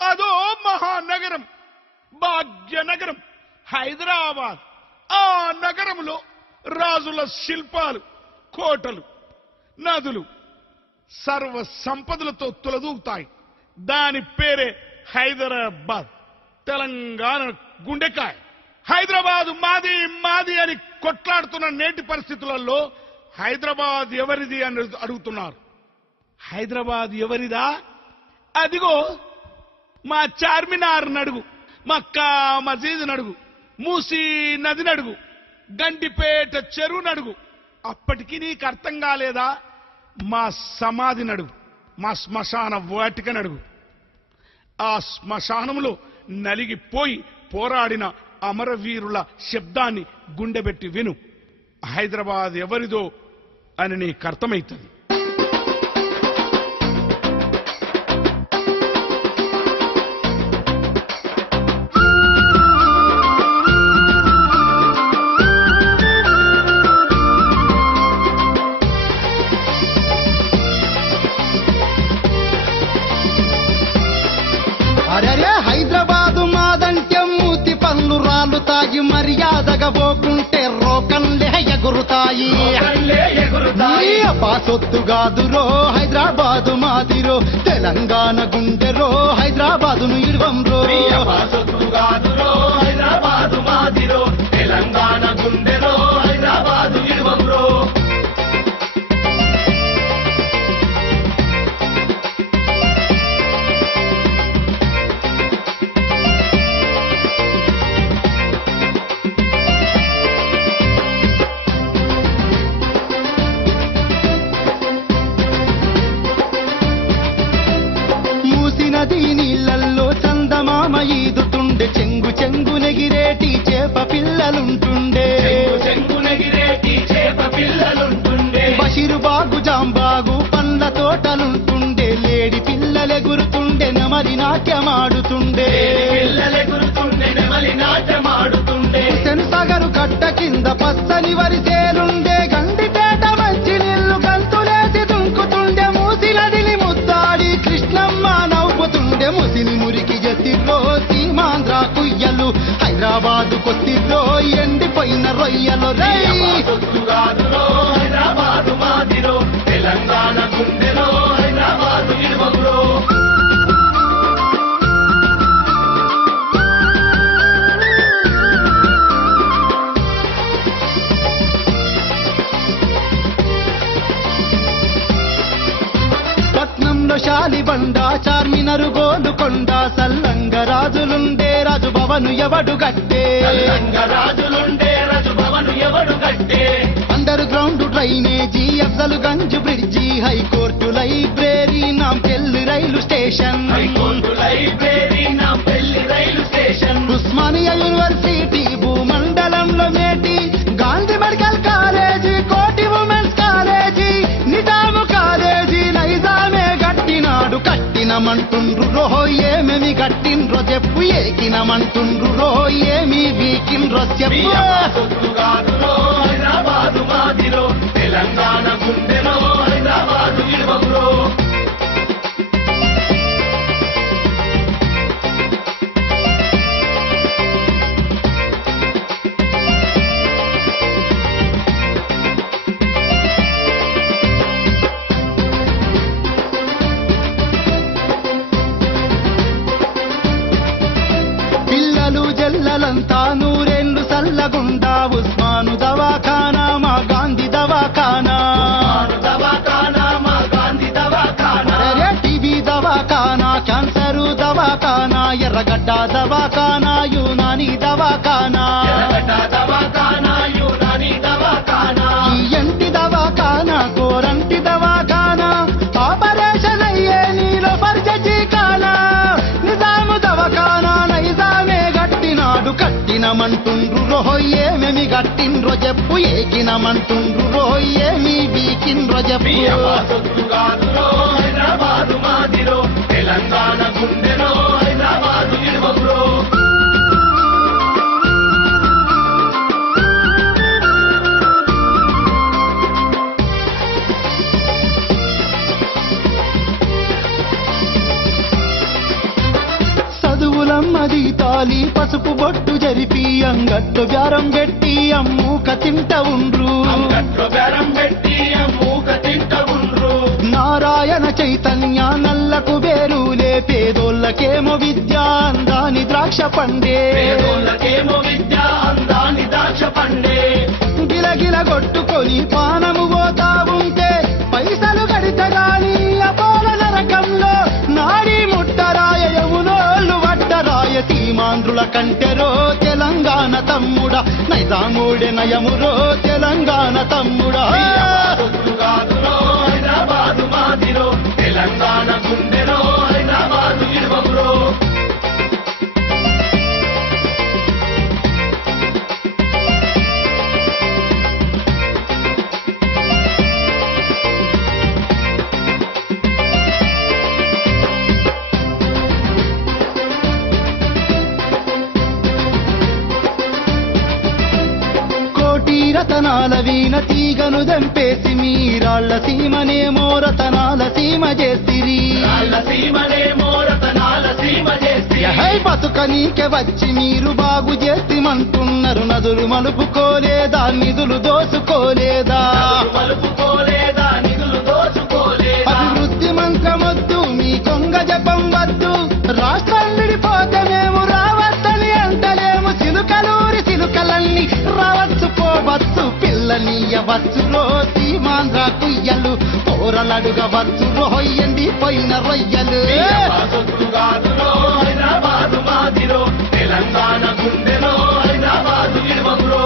అదో మహానగరం, భాగ్యనగరం హైదరాబాద్. ఆ నగరంలో రాజుల శిల్పాలు, కోటలు, నదులు, సర్వ సంపదలతో తులదూగుతాయి. దాని పేరే హైదరాబాద్, తెలంగాణ గుండెకాయ. హైదరాబాద్ మాది మాది అని కొట్లాడుతున్న నేటి పరిస్థితులలో హైదరాబాద్ ఎవరిది అని అడుగుతున్నారు. హైదరాబాద్ ఎవరిదా? అదిగో మా చార్మినార్ నడుగు, మక్కా మసీద్ నడుగు, మూసీ నది నడుగు, గండిపేట చెరువు నడుగు. అప్పటికి నీకు అర్థం కాలేదా? మా సమాధి నడుగు, మా శ్మశాన వాటిక నడుగు. ఆ శ్మశానంలో నలిగిపోయి పోరాడిన అమరవీరుల శబ్దాన్ని గుండెబెట్టి విను. హైదరాబాద్ ఎవరిదో అని నీకు అర్థమవుతుంది. అరే హైదరాబాదు మాదంటే మూతి పళ్ళు రాలుతాయి, మర్యాదగా పోకుంటే రోకన్లే ఎగురుతాయి. పాసొత్తు గాదురో హైదరాబాదు మాదిరో, తెలంగాణ గుండెరో హైదరాబాదును ఇడవంరో. పాసొత్తు గాదురో హైదరాబాదు మాదిరో, తెలంగాణ గుండెరో హైదరాబాదు ఇడవంరో. నది నీళ్లల్లో చందమామ ఈదుతుండే, చెంగు చెంగు నెగిరేటి చేప పిల్లలుంటుండే. బషీరు బాగు జాంబాగు పండ్ల తోటలుంటుండే, లేడి పిల్లలెగురుతుండే, నెమలి నాట్యమాడుతుండే. హుసేన్ సాగరు కట్ట కింద పచ్చని వరిసేలుండే, గండిపేట మంచి నీళ్లు గంతులేసి దుంకుతుండే. మూసి నదిని ముద్దాడి కృష్ణమ్మ నవ్వుతుండే, ముసిని మురికి జతిలో సీమాంధ్ర కుయ్యలు, హైదరాబాదు కొత్తిలో ఎండిపోయిన రొయ్యలు. హైదరాబాదు మాదిరో, తెలంగాణ గుండెలో హైదరాబాదు ఇడవంరో. పట్నంలో శాలిబండ, చార్మినరు గోలుకొండ, సల్లంగ రాజులుండే రాజు భవను ఎవడు గట్టే. Underground drainage, Afzal Gunj bridge, high court library, Nampally rail station, Osmania university, భూమండలంలో మేటి, Gandhi medical college, Koti women's college, Nizam college, నైజామే గట్టినాడు. కట్టినమంటుండ్రు రోహో ఏమేమి గట్టిన్రో చెప్పు, ఏకినమంటుండ్రు రోహో ఏమి వీకిన్రో చెప్పు. హైదరాబాదు మాదిరో, తెలంగాణ గుండెలో హైదరాబాదు ఇడవంరో. పిల్లలు జల్లలంతా నూరేళ్లు సల్లగుండా, ఉస్మాను దవాఖానా మా గాంధీ దవాఖానా, టీబీ దవాఖానా, క్యాన్సరు దవాఖానా, ఎర్రగడ్డ దవాఖానా, యూనాని దవాఖానా, ఎంటి దవాఖానా, కోరంటి దవాఖానా, ఆపరేషన్ అయ్యే నీలో పరిచీ కానా, నిజాము దవాఖానా, నైజామే గట్టినాడు. కట్టినమంటుండ్రు రోహో ఏమేమి గట్టిన్రో చెప్పు, ఏకినమంటుండ్రు రోహో ఏమి వీకిన్రో చెప్పు. హైదరాబాదు మాదిరో, తెలంగాణ గుండెలో హైదరాబాదు ఇడవంరో. మది తాలి పసుపు బొట్టు జరిపి అంగట్టు బ్యారం పెట్టి అమ్మూక తింట ఉండ్రు అంగట్లో బేరం పెట్టి మూక తింట ఉండ్రు. నారాయణ చైతన్య నల్లకు బేరులే పేదోళ్ళకేమో విద్య అందాని ద్రాక్ష పండే పేదోళ్ళకేమో విద్య అందాని ద్రాక్ష పండే. గిలగిల కొట్టుకొని పానము పోతా ఉంటే పైసలు గడితగాని అపోల నరకంలో నాడి ముట్టరాయ యమునోళ్ళు వట్టరాయ సీమాంధ్రుల కంటెరో తెలంగాణ తమ్ముడా నైజాముడే నయమురో తెలంగాణ తమ్ముడా హైదరాబాదు కాదురో హైదరాబాదు మాదిరో తెలంగాణ గుండెరో హైదరాబాదు ఇడువగురో. కోటి రతనాల వీణ తీగను దెంపేసి మీరాళ్ల సీమనేమో రతనాల సీమ చేసిరి రాళ్ళ సీమనే మోరతనాల సీమ చేసి హై బతుకనీకే వచ్చి మీరు బాగు చేసిమంటున్నారు నదులు మలుపుకోలేదా నిధులు దోసుకోలేదా మలుపుకోలేదా నిధులు దోచుకోలేదా. అభివృద్ధి మంత్రమొద్దు మీ కొంగ జపం వద్దు రాష్ట్రం విడిపోతే మేము రావద్దని అంటలేము చిలుకలూరి చిలుకలన్నీ రావచ్చు పోవచ్చు పిల్లనీయవచ్చు రో సీమాంధ్ర కుయ్యలు పోరలడుగవచ్చు రొయ్యండి పోయిన రొయ్యలు హైదరాబాదు కాదురో హైదరాబాదు మాదిరో తెలంగాణ గుండెరో హైదరాబాదు ఇడువగురో.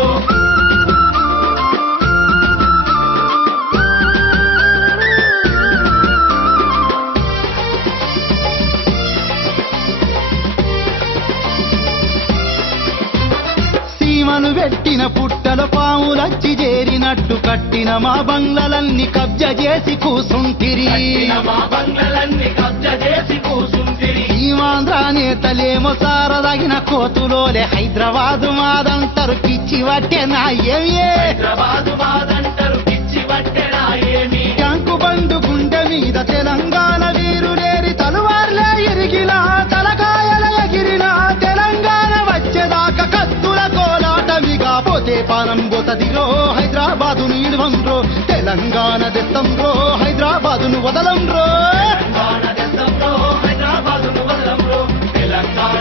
సీమను పెట్టిన పుట్టల పాములచ్చి చేరినట్టు కట్టిన మా బంగ్లలన్నీ కబ్జా చేసి కూసుంటిరి కట్టిన మా బంగ్లలన్నీ కబ్జా చేసి కూసుంటిరి. సీమాంధ్ర నేతలేమో సారదగిన కోతులోలే హైదరాబాదు మాదంటారు పిచ్చి వట్టే నా ఏమి హైదరాబాదు మాదంటారు పిచ్చి పట్టెనా ఏమి. ట్యాంకు బండు గుండె మీద తెలంగాణ వీరులేరి తలువార్లే ఎరిగిన తలకాయల ఎగిరిన తెలంగాణ వచ్చేదాకా కత్తుల కోలాటమిగా పోతే పానం పోతదిరో హైదరాబాదును ఇడువండ్రో తెలంగాణ దెత్తంరో హైదరాబాదును వదలండ్రో తెలంగాణ దేశంలో హైదరాబాదును వదలంరో తెలంగాణ